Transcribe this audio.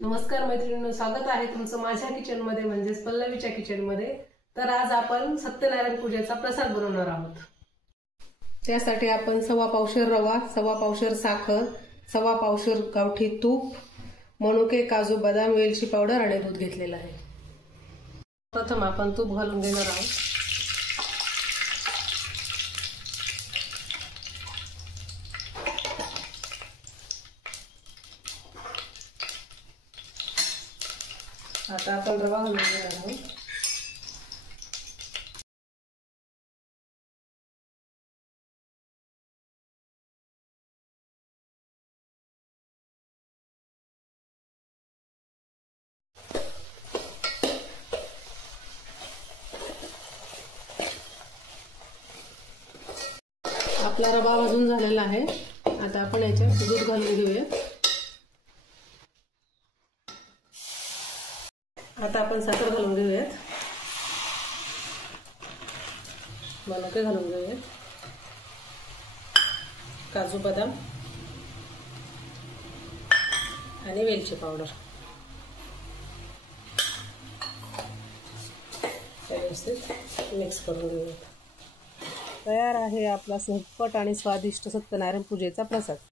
नमस्कार मैत्रिणींनो, स्वागत आहे तुमचं माझ्या किचन मध्ये म्हणजेच पल्लवीच्या किचन मध्ये। तर आज आपण सत्यनारायण पूजेचा प्रसाद बनवणार आहोत। त्यासाठी आपण सव्वा पावशेर रवा, सव्वा पावशेर साखर, सव्वा पावशेर गावठी तूप, मनुके, काजू, बदाम, वेलची पावडर आणि दूध घेतलेलं आहे। प्रथम आपण तूप घालून घेणार आहोत। आता आपण रवा घालून घेणार आहोत। आपला रवा भाजून झालेला आहे। आता आपण याच्यात दूध घालून घेऊया। आता आपण साखर घालून घेऊयात, मनुके घालून घेऊयात, काजू, बदाम आणि वेलची पावडर व्यवस्थित मिक्स करून घेऊयात। तयार आहे आपला झटपट आणि स्वादिष्ट सत्यनारायण पूजेचा प्रसाद।